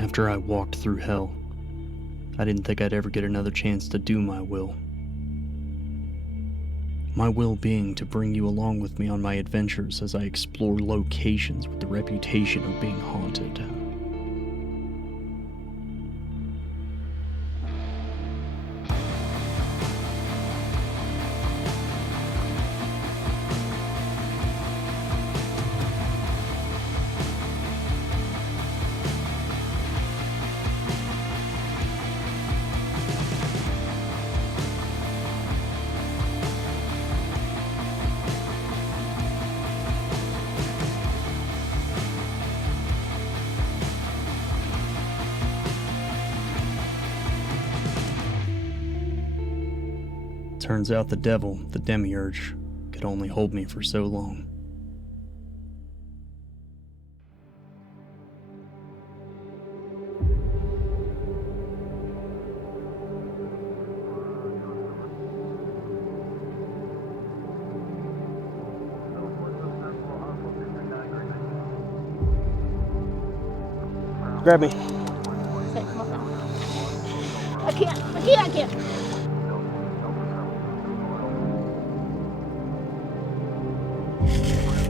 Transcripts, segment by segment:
After I walked through hell, I didn't think I'd ever get another chance to do my will. My will being to bring you along with me on my adventures as I explore locations with the reputation of being haunted. Turns out the devil, the demiurge, could only hold me for so long. Grab me. Okay, come on now. I can't.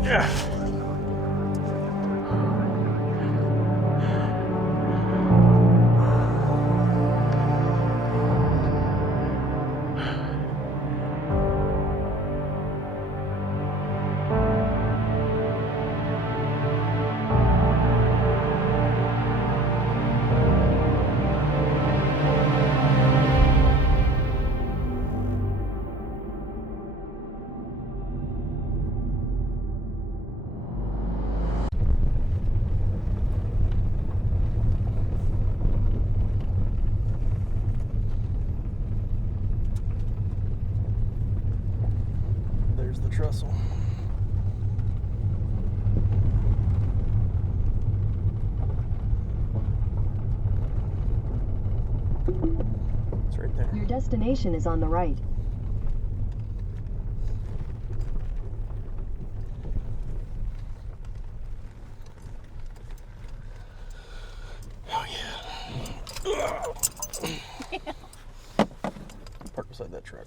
Yeah. There's the trestle. It's right there. Your destination is on the right. Oh yeah. Park beside that truck.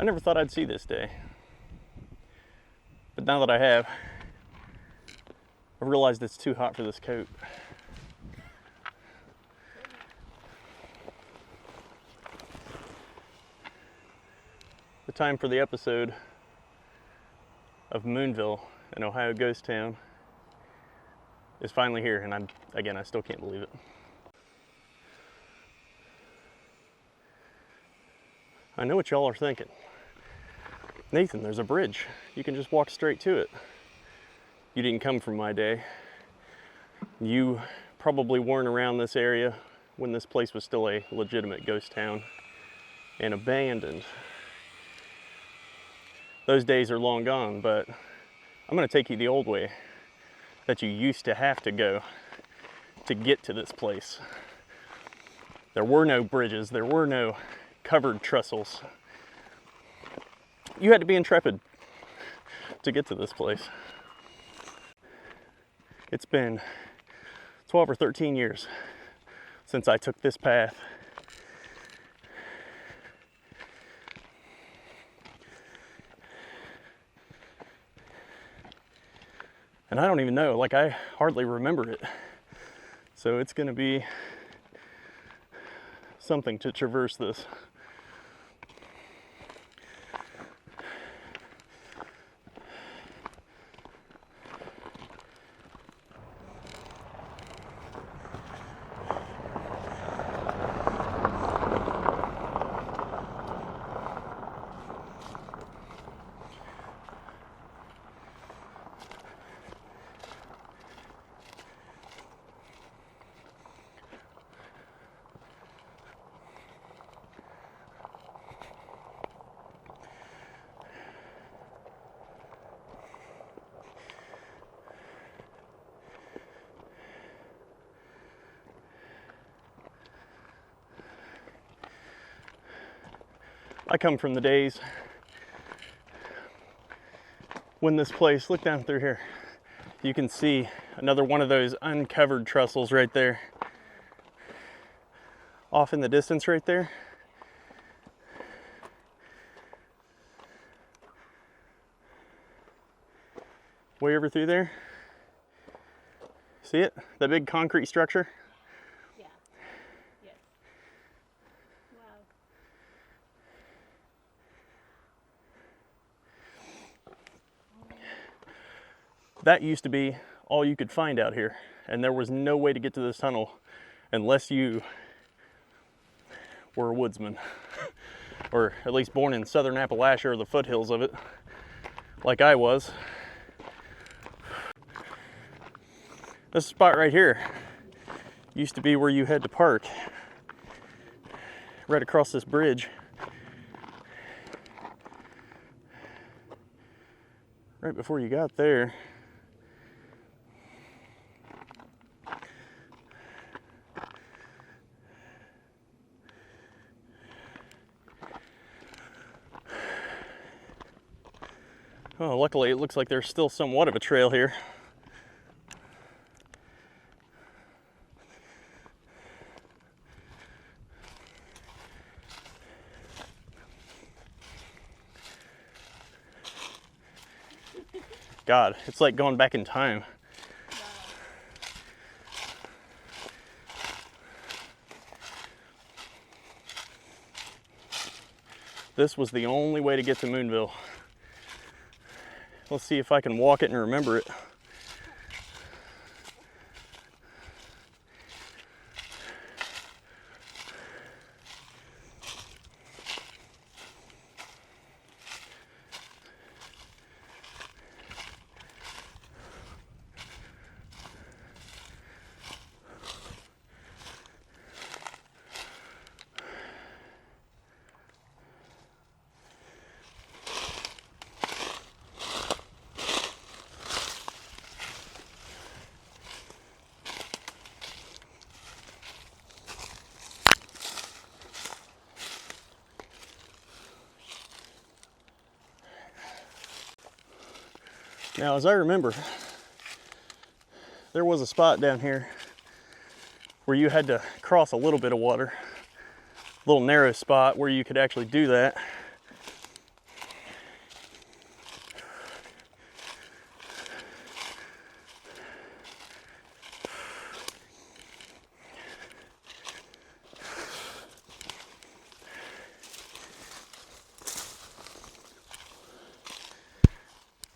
I never thought I'd see this day. But now that I have, I realized it's too hot for this coat. The time for the episode of Moonville, an Ohio ghost town, is finally here, and I still can't believe it. I know what y'all are thinking. Nathan, there's a bridge. You can just walk straight to it. You didn't come from my day. You probably weren't around this area when this place was still a legitimate ghost town and abandoned. Those days are long gone, but I'm gonna take you the old way that you used to have to go to get to this place. There were no bridges, there were no covered trestles. You had to be intrepid to get to this place. It's been 12 or 13 years since I took this path. And I don't even know, I hardly remember it. So it's gonna be something to traverse this. I come from the days when this place, look down through here, you can see another one of those uncovered trestles right there. Off in the distance right there. Way over through there. See it? That big concrete structure? Yeah. Yes. Wow. That used to be all you could find out here, and there was no way to get to this tunnel unless you were a woodsman, or at least born in southern Appalachia or the foothills of it, like I was. This spot right here used to be where you had to park, right across this bridge. Right before you got there. Oh, luckily it looks like there's still somewhat of a trail here. God, it's like going back in time. This was the only way to get to Moonville. Let's see if I can walk it and remember it. Now, as I remember, there was a spot down here where you had to cross a little bit of water, a little narrow spot where you could actually do that.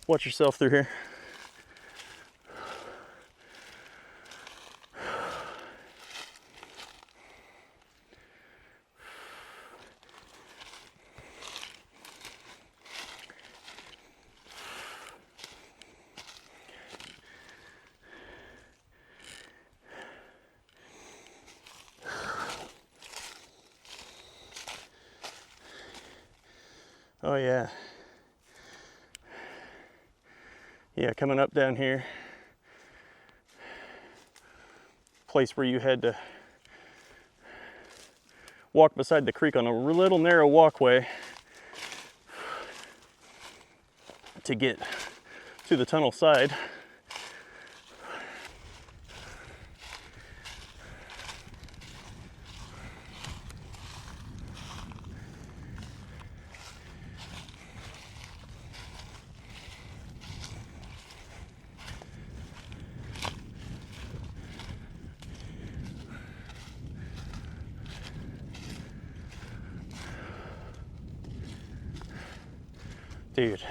Watch yourself through here. Oh yeah. Yeah, coming up down here, place where you had to walk beside the creek on a little narrow walkway to get to the tunnel side. Dude.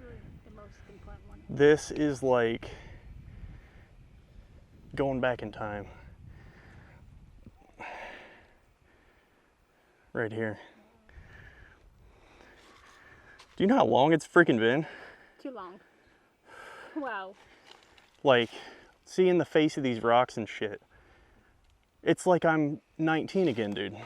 The most important one. This is like going back in time. Right here. Do you know how long it's freaking been? Too long. Wow. Like, seeing the face of these rocks and shit. It's like I'm 19 again, dude.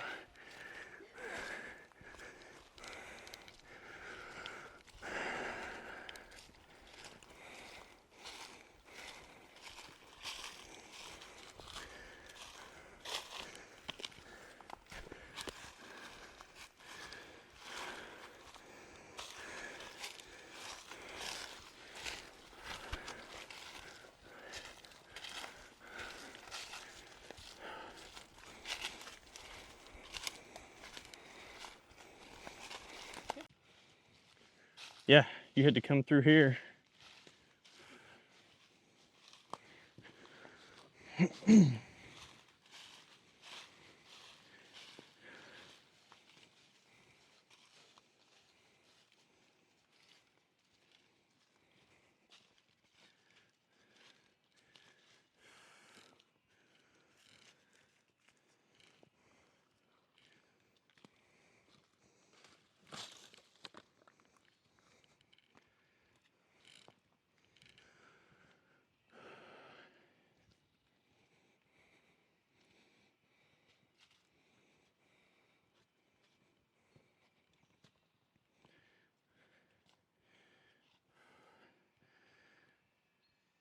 you had to come through here.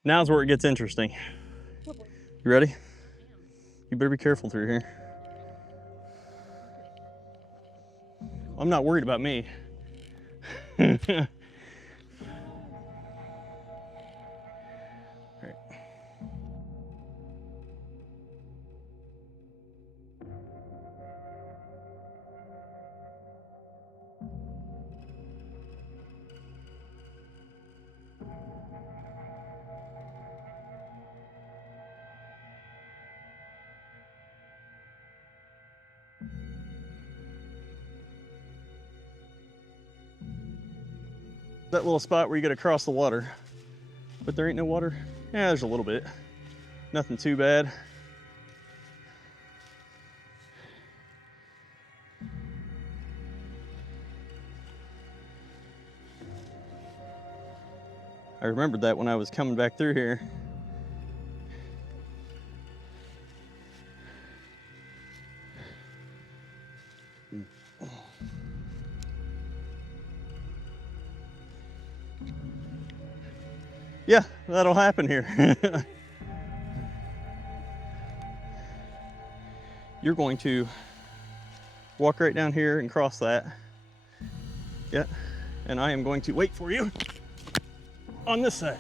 Now's where it gets interesting. You ready? You better be careful through here. I'm not worried about me. All right. That little spot where you gotta cross the water, but there ain't no water. Yeah, there's a little bit. Nothing too bad. I remembered that when I was coming back through here. Yeah, that'll happen here. You're going to walk right down here and cross that. Yeah, and I am going to wait for you on this side.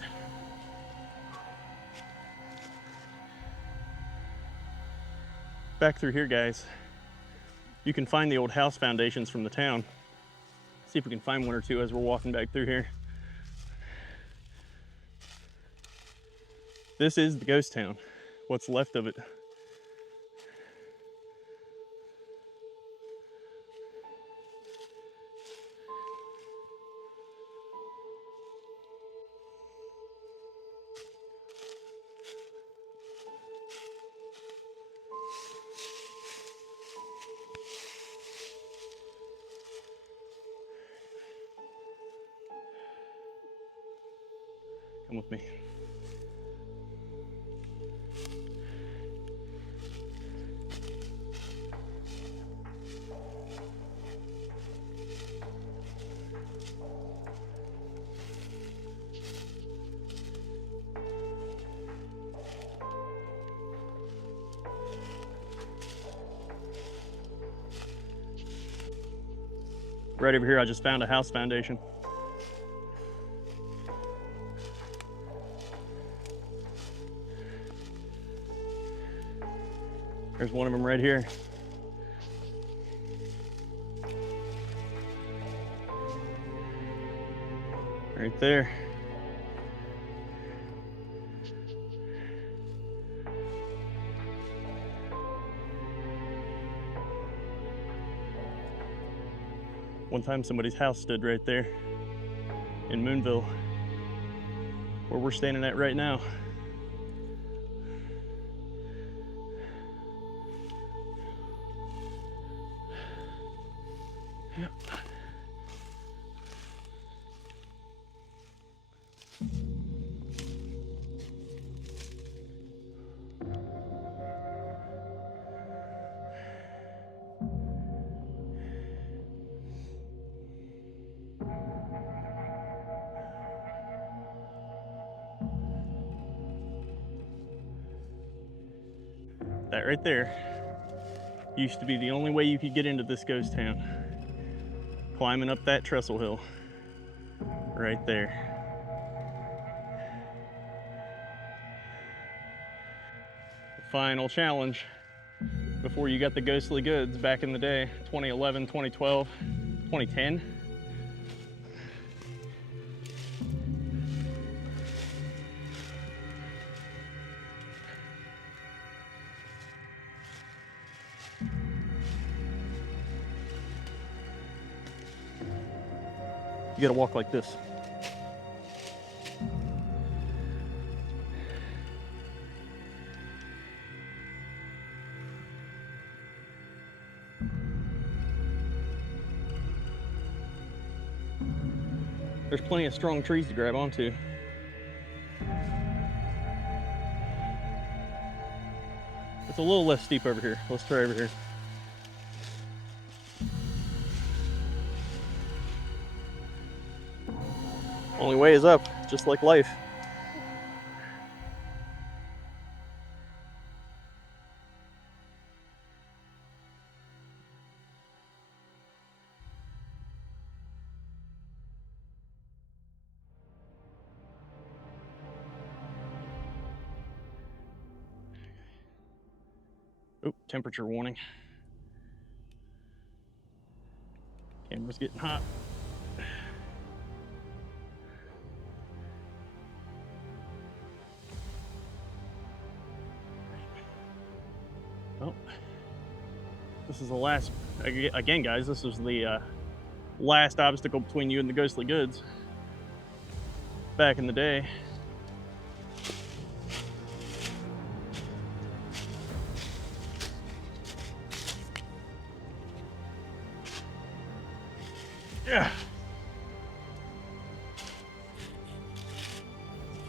Back through here, guys, you can find the old house foundations from the town. See if we can find one or two as we're walking back through here. This is the ghost town, what's left of it. Come with me. Right over here, I just found a house foundation. There's one of them right here. Right there. One time somebody's house stood right there in Moonville, where we're standing at right now. Yep. That right there used to be the only way you could get into this ghost town. Climbing up that trestle hill. Right there. The final challenge before you got the ghostly goods back in the day, 2011, 2012, 2010. You gotta walk like this. There's plenty of strong trees to grab onto. It's a little less steep over here. Let's try over here. Only way is up, just like life. Oh, temperature warning. Camera's getting hot. Well, this is the last, again guys, this is the last obstacle between you and the ghostly goods. Back in the day. Yeah.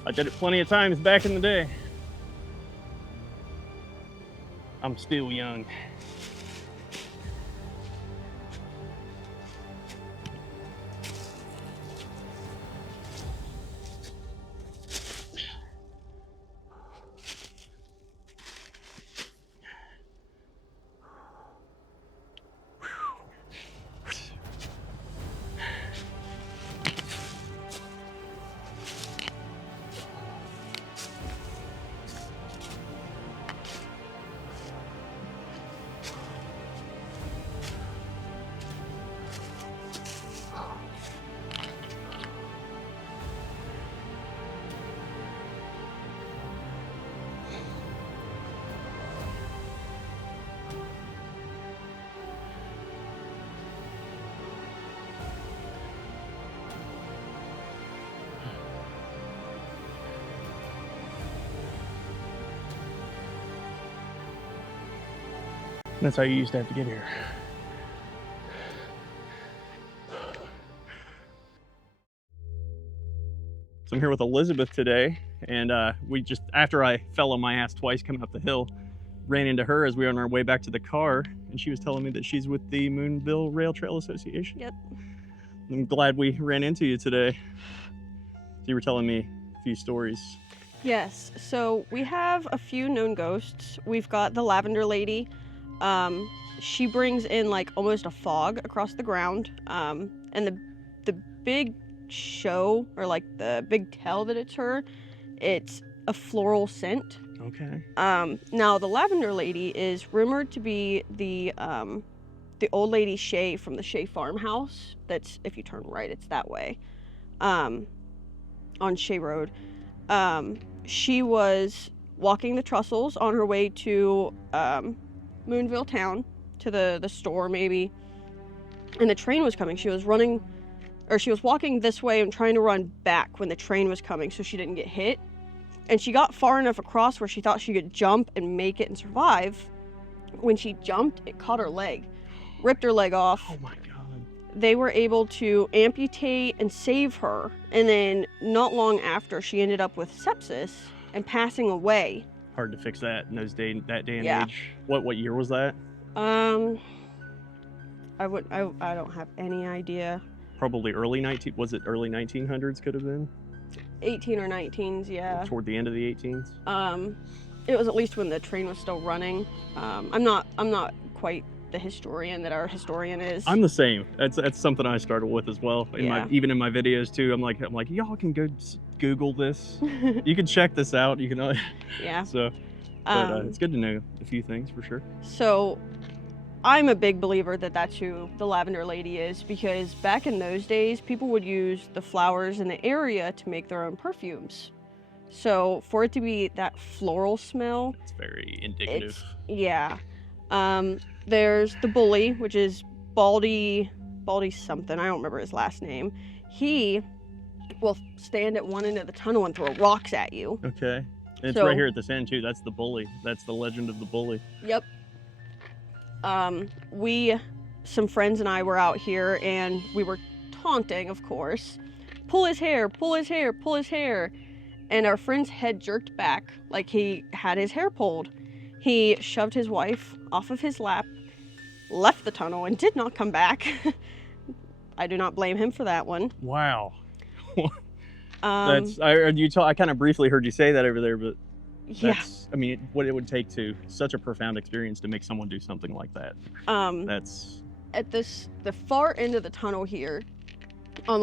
I did it plenty of times back in the day. I'm still young. That's how you used to have to get here. So I'm here with Elizabeth today, and we just, after I fell on my ass twice coming up the hill, ran into her as we were on our way back to the car, and she was telling me that she's with the Moonville Rail Trail Association. Yep. I'm glad we ran into you today. So you were telling me a few stories. Yes, so we have a few known ghosts. We've got the Lavender Lady. She brings in like almost a fog across the ground. And the big show, or like the big tell that it's her, it's a floral scent. Okay. Now the Lavender Lady is rumored to be the old lady Shay from the Shay farmhouse. That's, if you turn right, it's that way. On Shay Road. She was walking the trestles on her way to Moonville town, to the store maybe, and the train was coming. She was walking this way and trying to run back when the train was coming so she didn't get hit. And she got far enough across where she thought she could jump and make it and survive. When she jumped, it caught her leg, ripped her leg off. Oh my God. They were able to amputate and save her, and then not long after, she ended up with sepsis and passing away. Hard to fix that in that day and Yeah. age. What year was that? I don't have any idea. Probably was it early 1900s could have been? 18 or 19s, yeah. Toward the end of the 18s? It was at least when the train was still running. I'm not quite the historian that our historian is. I'm the same. That's something I started with as well. Even in my videos too. I'm like y'all can go Google this. You can check this out. You can. Yeah. So, but it's good to know a few things for sure. So, I'm a big believer that that's who the Lavender Lady is, because back in those days, people would use the flowers in the area to make their own perfumes. So for it to be that floral smell, It's very indicative. yeah. There's the bully, which is Baldy something. I don't remember his last name. he will stand at one end of the tunnel and throw rocks at you. Okay. And it's So- right here at this end too. That's the bully. That's the legend of the bully. Yep. Some friends and I were out here and we were taunting, of course. Pull his hair, pull his hair, pull his hair. And our friend's head jerked back like he had his hair pulled. He shoved his wife off of his lap, left the tunnel, and did not come back. I do not blame him for that one. Wow. Um, I kind of briefly heard you say that over there, but yeah. that's, I mean, what it would take to such a profound experience to make someone do something like that. That's At the far end of the tunnel here, on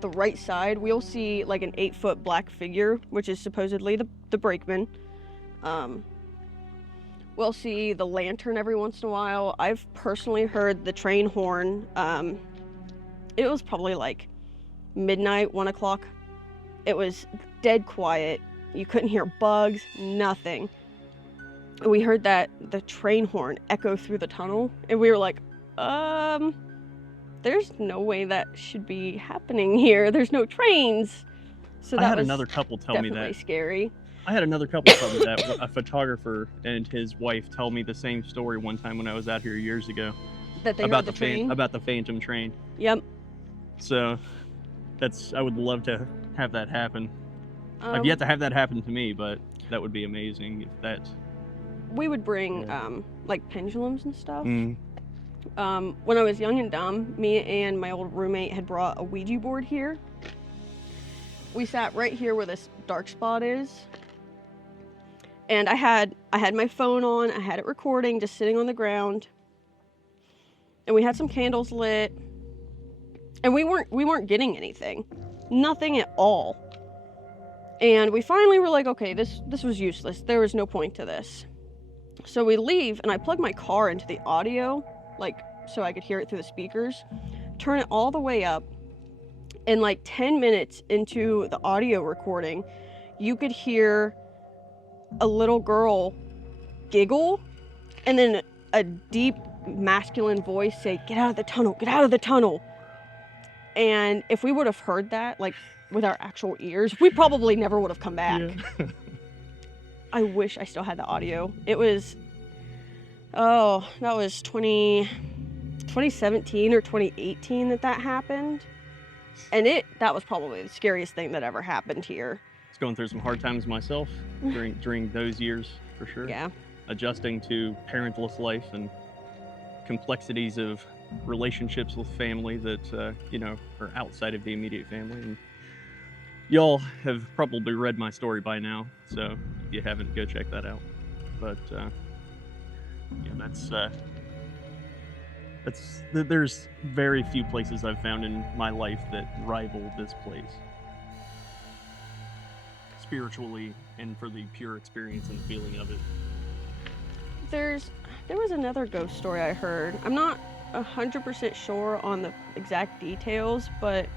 the right side, we'll see like an 8-foot black figure, which is supposedly the brakeman. We'll see the lantern every once in a while. I've personally heard the train horn. It was probably like midnight, 1 o'clock. It was dead quiet. You couldn't hear bugs, nothing. And we heard the train horn echo through the tunnel, and we were like, there's no way that should be happening here. There's no trains. So that I had was another couple tell me definitely that. scary. I had another couple tell me that. A photographer and his wife tell me the same story one time when I was out here years ago That they about heard the train. about the phantom train. Yep. So I would love to have that happen. I've yet to have that happen to me, but that would be amazing if that. We would bring like pendulums and stuff. Mm. When I was young and dumb, me and my old roommate had brought a Ouija board here. We sat right here where this dark spot is. And I had my phone on, I had it recording, just sitting on the ground. And we had some candles lit. And we weren't getting anything. Nothing at all. And we finally were like, okay, this was useless. There was no point to this. So we leave, and I plug my car into the audio, like, so I could hear it through the speakers, turn it all the way up, and like 10 minutes into the audio recording, you could hear a little girl giggle, and then a deep masculine voice say, "Get out of the tunnel, get out of the tunnel." And if we would have heard that, like, with our actual ears, we probably never would have come back. Yeah. I wish I still had the audio. It was, that was 2017 or 2018 that happened. And that was probably the scariest thing that ever happened here. I was going through some hard times myself during those years, for sure. Yeah. Adjusting to parentless life and complexities of relationships with family that, are outside of the immediate family. And y'all have probably read my story by now, so if you haven't, go check that out. But there's very few places I've found in my life that rival this place, spiritually and for the pure experience and feeling of it. There was another ghost story I heard. I'm not 100% sure on the exact details, but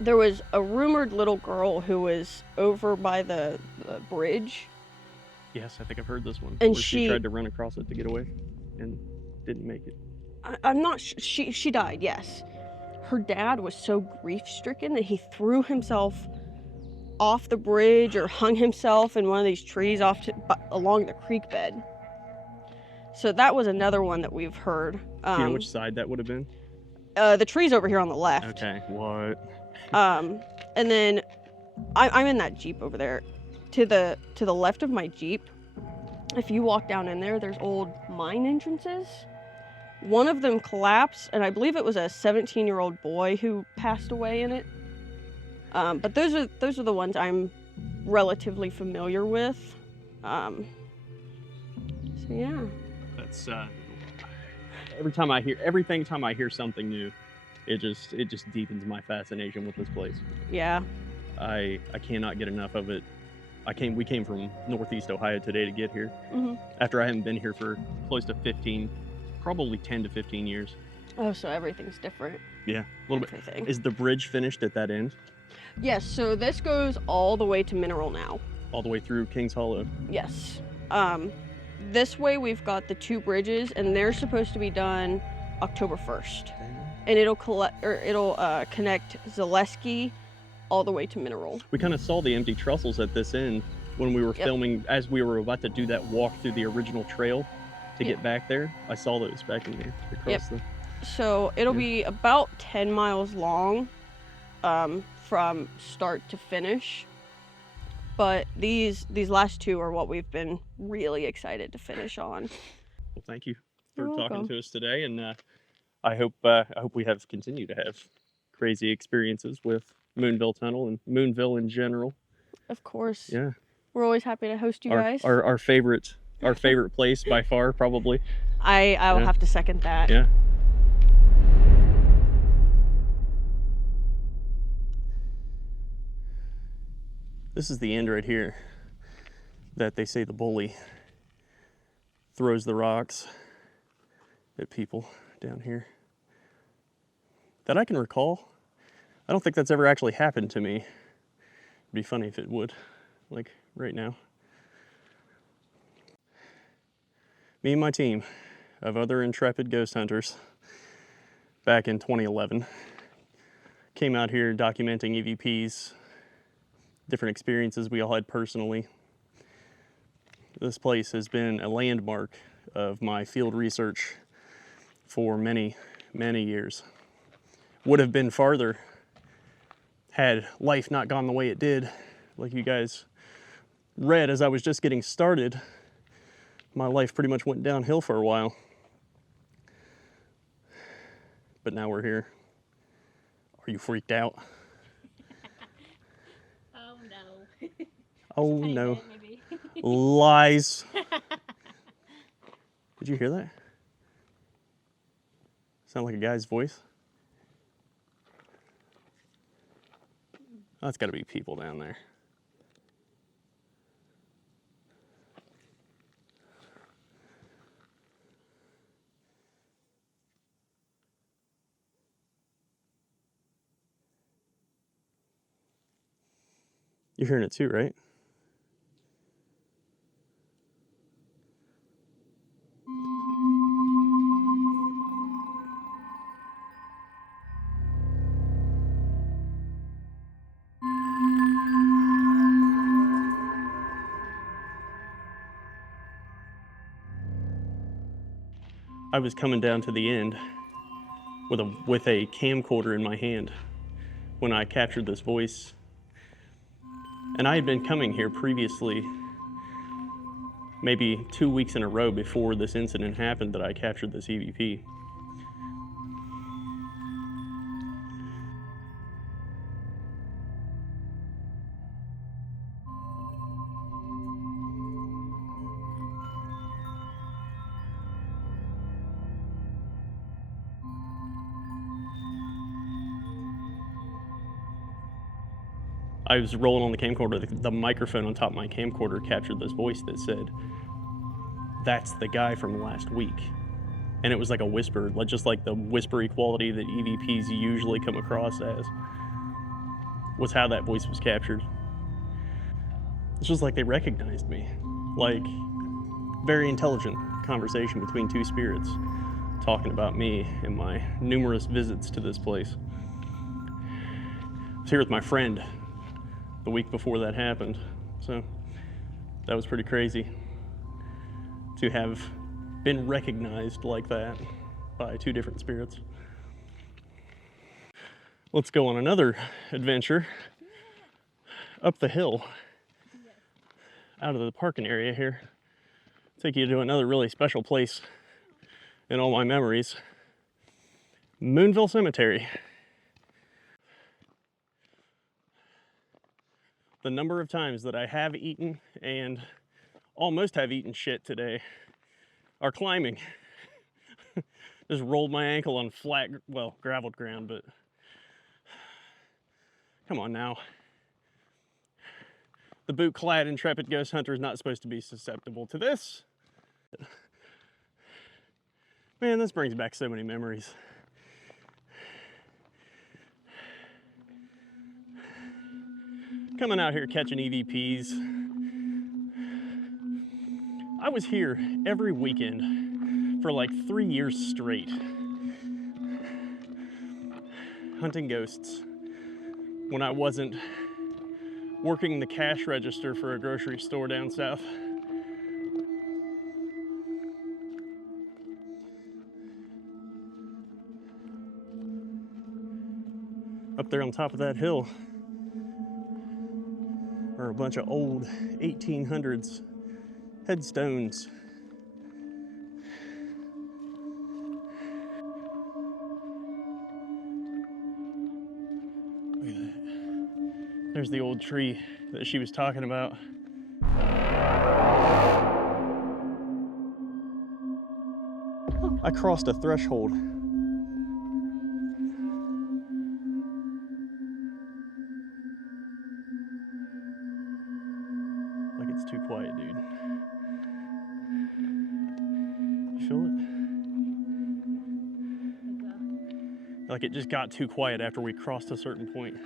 there was a rumored little girl who was over by the bridge. Yes, I think I've heard this one. And where she tried to run across it to get away and didn't make it. I'm not sure. She died, yes. Her dad was so grief-stricken that he threw himself off the bridge or hung himself in one of these trees along the creek bed. So that was another one that we've heard. Do you know which side that would have been? The tree's over here on the left. Okay, what? And then I'm in that Jeep over there. To the left of my Jeep, if you walk down in there, there's old mine entrances. One of them collapsed, and I believe it was a 17-year-old boy who passed away in it. But those are the ones I'm relatively familiar with. So yeah. That's every time I hear something new, it just deepens my fascination with this place. Yeah. I cannot get enough of it. We came from Northeast Ohio today to get here. Mm-hmm. After I haven't been here for close to probably 10 to 15 years. Oh, so everything's different. Yeah, a little Everything. bit. Is the bridge finished at that end? Yes, so this goes all the way to Mineral now. All the way through Kings Hollow? Yes. This way we've got the two bridges, and they're supposed to be done October 1st. and it'll connect Zaleski all the way to Mineral. We kind of saw the empty trestles at this end when we were filming, as we were about to do that walk through the original trail to get back there. I saw those back in there across the... So it'll be about 10 miles long from start to finish. But these last two are what we've been really excited to finish on. Well, thank you for You're talking welcome. to us today, and I hope we have continue to have crazy experiences with Moonville Tunnel and Moonville in general. Of course. Yeah. We're always happy to host you guys. Our favorite place by far, probably. I will have to second that. Yeah. This is the end right here that they say the bully throws the rocks at people down here. That I can recall. I don't think that's ever actually happened to me. It'd be funny if it would, like right now. Me and my team of other intrepid ghost hunters back in 2011 came out here documenting EVPs, different experiences we all had personally. This place has been a landmark of my field research for many, many years. Would have been farther had life not gone the way it did. Like you guys read as I was just getting started, my life pretty much went downhill for a while. But now we're here. Are you freaked out? Oh no. Oh no. Bit, maybe. Lies. Did you hear that? Sound like a guy's voice? Oh, that's got to be people down there. You're hearing it too, right? I was coming down to the end with a camcorder in my hand when I captured this voice. And I had been coming here previously, maybe 2 weeks in a row before this incident happened, that I captured this EVP. I was rolling on the camcorder, the microphone on top of my camcorder captured this voice that said, "That's the guy from last week." And it was like a whisper, just like the whispery quality that EVPs usually come across as, was how that voice was captured. It's just like they recognized me. Like, very intelligent conversation between two spirits talking about me and my numerous visits to this place. I was here with my friend the week before that happened, so that was pretty crazy to have been recognized like that by two different spirits. Let's go on another adventure up the hill out of the parking area here. Take you to another really special place in all my memories, Moonville Cemetery. The number of times that I have eaten and almost have eaten shit today are climbing. Just rolled my ankle on flat, well, graveled ground, but come on now. The boot-clad intrepid ghost hunter is not supposed to be susceptible to this. Man, this brings back so many memories. Coming out here catching EVPs. I was here every weekend for like 3 years straight. hunting ghosts when I wasn't working the cash register for a grocery store down south. Up there on top of that hill are a bunch of old 1800s headstones. Look at that. There's the old tree that she was talking about. I crossed a threshold. Like it's too quiet, dude. You feel it? Like it just got too quiet after we crossed a certain point.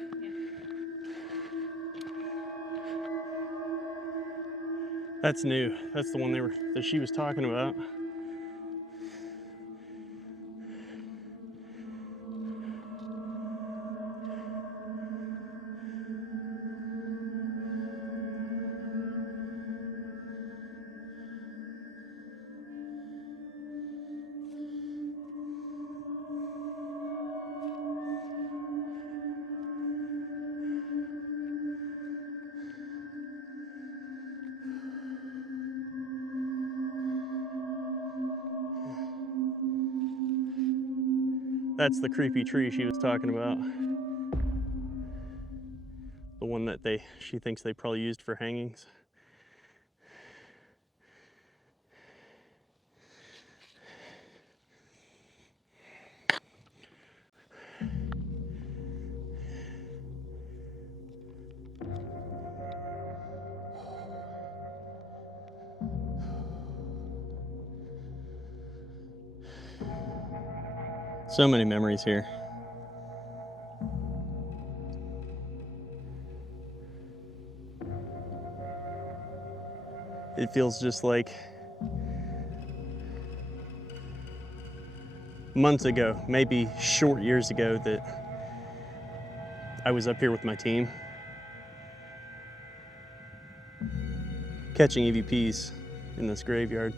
That's new. That's the one that she was talking about. That's the creepy tree she was talking about. The one that she thinks they probably used for hangings. So many memories here. It feels just like months ago, maybe short years ago, that I was up here with my team catching EVPs in this graveyard.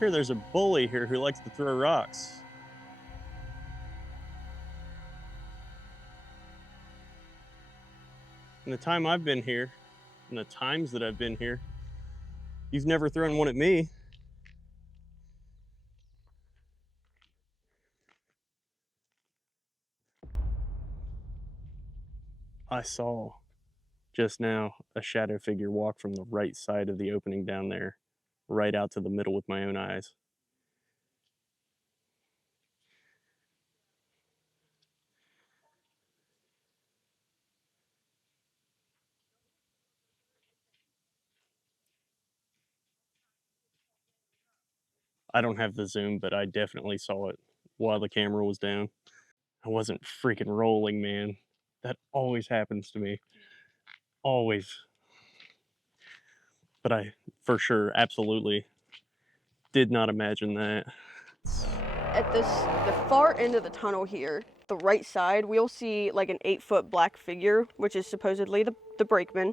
Here, there's a bully here who likes to throw rocks. In the time I've been here, and the times that I've been here, you've never thrown one at me. I saw just now a shadow figure walk from the right side of the opening down there, right out to the middle with my own eyes. I don't have the zoom, but I definitely saw it while the camera was down. I wasn't freaking rolling, man. That always happens to me. Always. But I, for sure, absolutely did not imagine that. At the far end of the tunnel here, the right side, we'll see like an 8-foot black figure, which is supposedly the brakeman.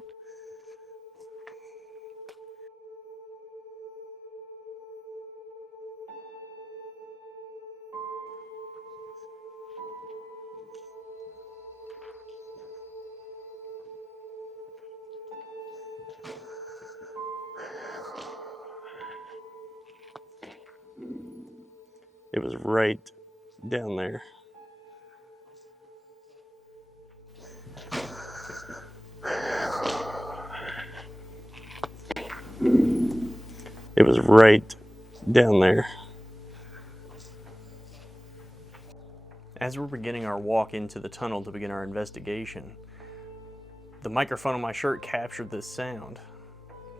It was right down there. It was right down there. As we're beginning our walk into the tunnel to begin our investigation, the microphone on my shirt captured this sound.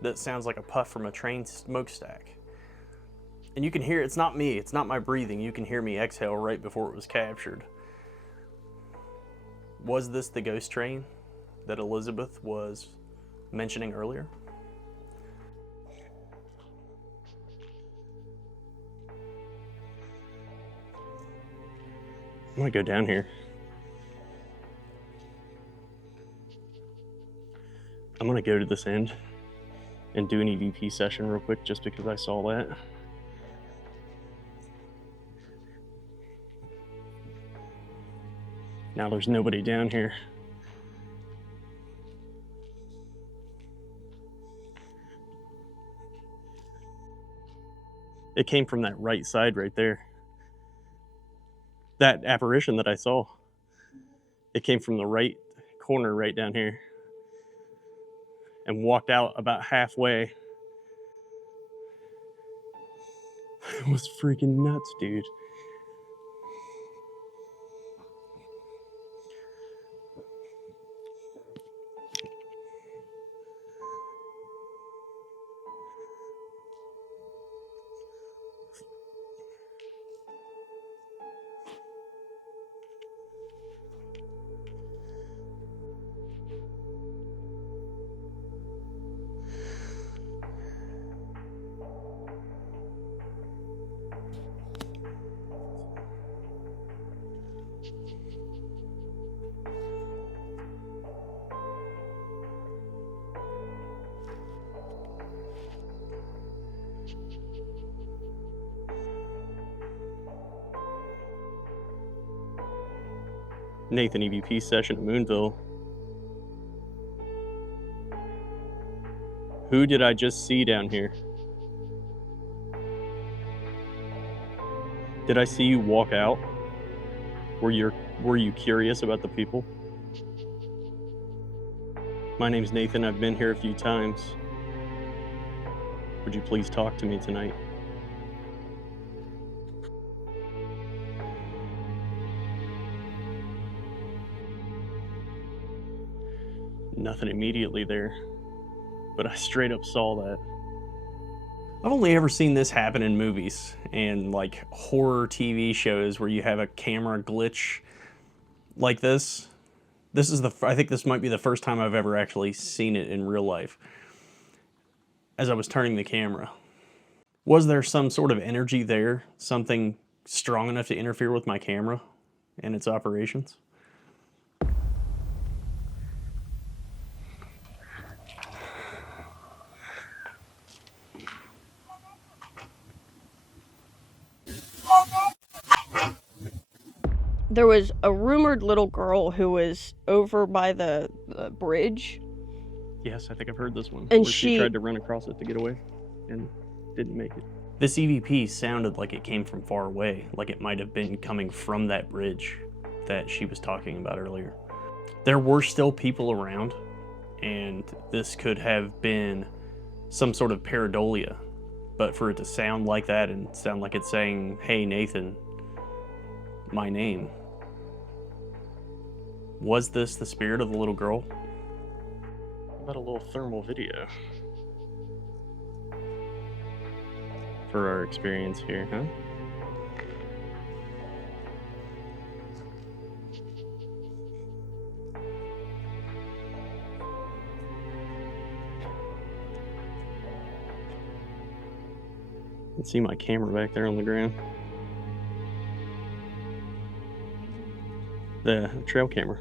That sounds like a puff from a train smokestack. And you can hear, it's not me, it's not my breathing, you can hear me exhale right before it was captured. Was this the ghost train that Elizabeth was mentioning earlier? I'm gonna go down here. I'm gonna go to this end and do an EVP session real quick just because I saw that. Now there's nobody down here. It came from that right side right there. That apparition that I saw, it came from the right corner right down here and walked out about halfway. It was freaking nuts, dude. Nathan EVP session at Moonville. Who did I just see down here? Did I see you walk out? Were you curious about the people? My name's Nathan. I've been here a few times. Would you please talk to me tonight? Nothing immediately there, but I straight up saw that. I've only ever seen this happen in movies and like horror TV shows where you have a camera glitch like this. I think this might be the first time I've ever actually seen it in real life. As I was turning the camera, was there some sort of energy there? Something strong enough to interfere with my camera and its operations? There was a rumored little girl who was over by the bridge. Yes, I think I've heard this one. And where she tried to run across it to get away and didn't make it. This EVP sounded like it came from far away, like it might have been coming from that bridge that she was talking about earlier. There were still people around, and this could have been some sort of pareidolia, but for it to sound like that and sound like it's saying, "Hey Nathan, my name." Was this the spirit of the little girl? How about a little thermal video for our experience here, huh? You can see my camera back there on the ground. The trail camera.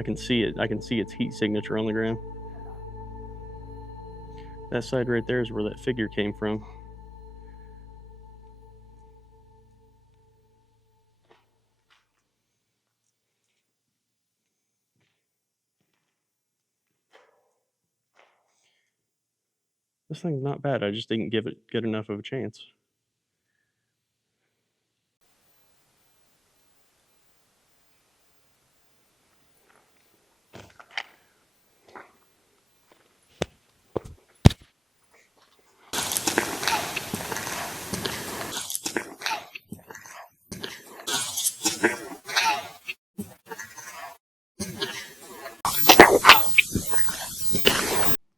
I can see it. I can see its heat signature on the ground. That side right there is where that figure came from. This thing's not bad. I just didn't give it good enough of a chance.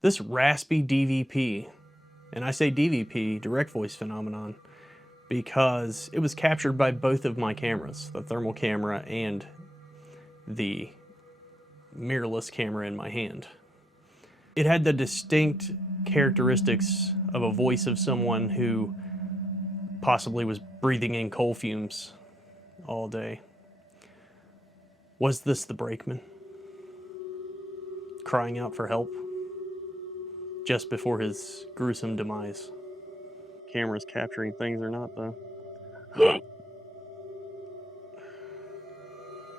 This raspy DVP, and I say DVP, direct voice phenomenon, because it was captured by both of my cameras, the thermal camera and the mirrorless camera in my hand. It had the distinct characteristics of a voice of someone who possibly was breathing in coal fumes all day. Was this the brakeman? Crying out for help just before his gruesome demise? Cameras capturing things or not, though.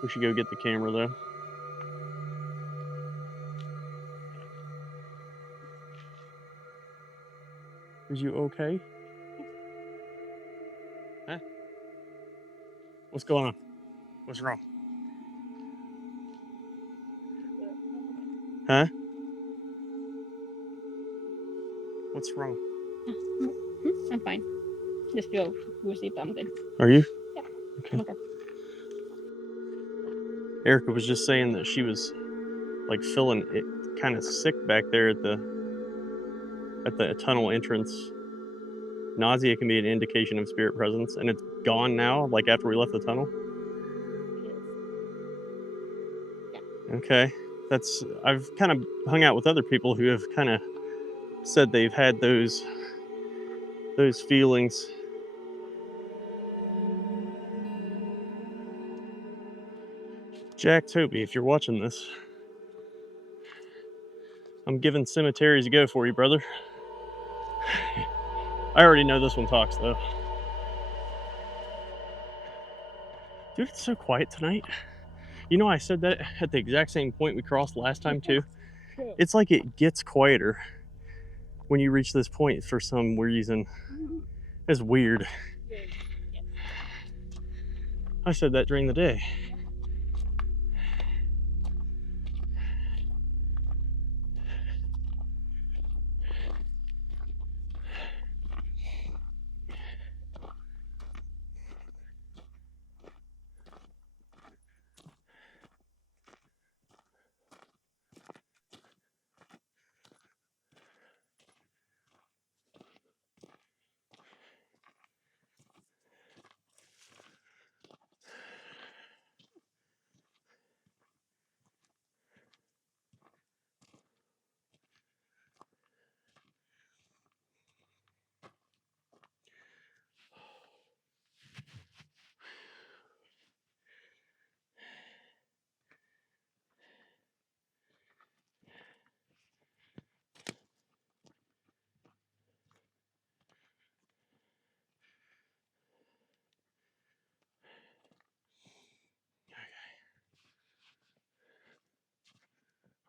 We should go get the camera, though. Is you okay? Huh? What's going on? What's wrong? Huh? What's wrong? I'm fine. Just feel woozy something. Are you? Yeah. Okay. Okay. Erica was just saying that she was like feeling it kind of sick back there at the tunnel entrance. Nausea can be an indication of spirit presence, and it's gone now, like after we left the tunnel. Okay. I've kind of hung out with other people who have kind of said they've had those feelings. Jack Toby, if you're watching this, I'm giving cemeteries a go for you, brother. I already know this one talks, though. Dude, it's so quiet tonight. You know, I said that at the exact same point we crossed last time, too. It's like it gets quieter when you reach this point for some reason. It's weird. I said that during the day.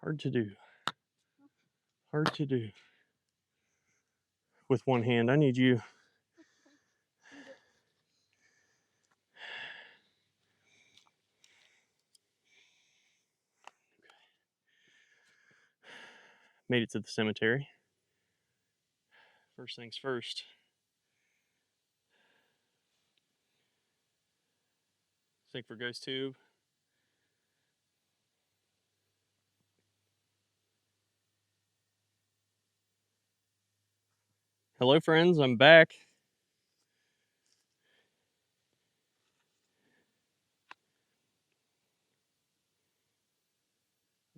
Hard to do. Hard to do. With one hand, I need you. Made it to the cemetery. First things first. Think for ghost tube. Hello, friends. I'm back.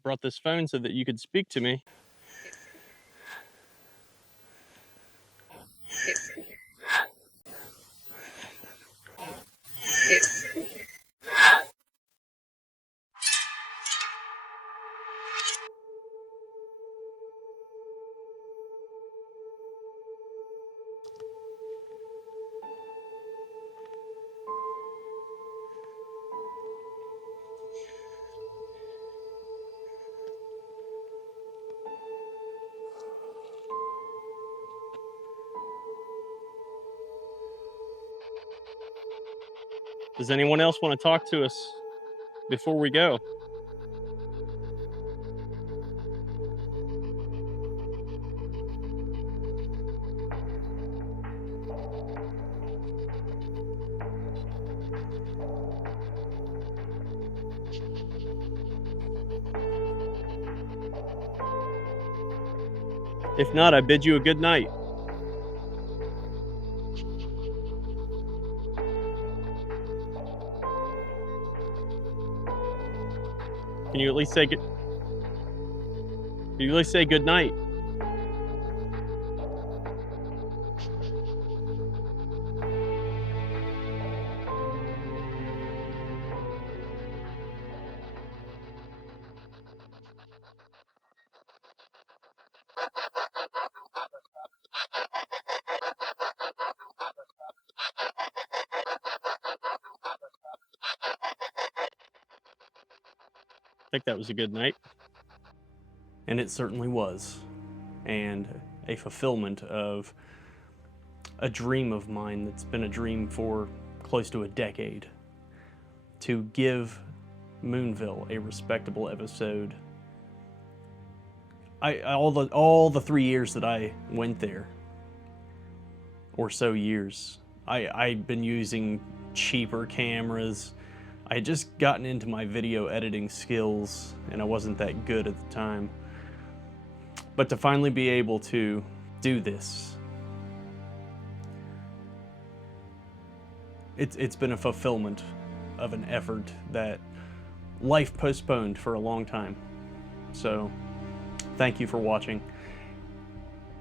Brought this phone so that you could speak to me. Does anyone else want to talk to us before we go? If not, I bid you a good night. Can you at least say good? Can you at least say good night? I think that was a good night. And it certainly was. And a fulfillment of a dream of mine that's been a dream for close to a decade. To give Moonville a respectable episode. All the 3 years that I went there, or so years, I'd been using cheaper cameras. I had just gotten into my video editing skills, and I wasn't that good at the time. But to finally be able to do this, it's been a fulfillment of an effort that life postponed for a long time. So, thank you for watching.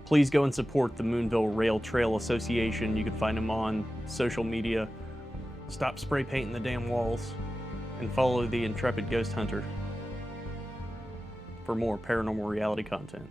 Please go and support the Moonville Rail Trail Association. You can find them on social media. Stop spray painting the damn walls, and follow the Intrepid Ghost Hunter for more paranormal reality content.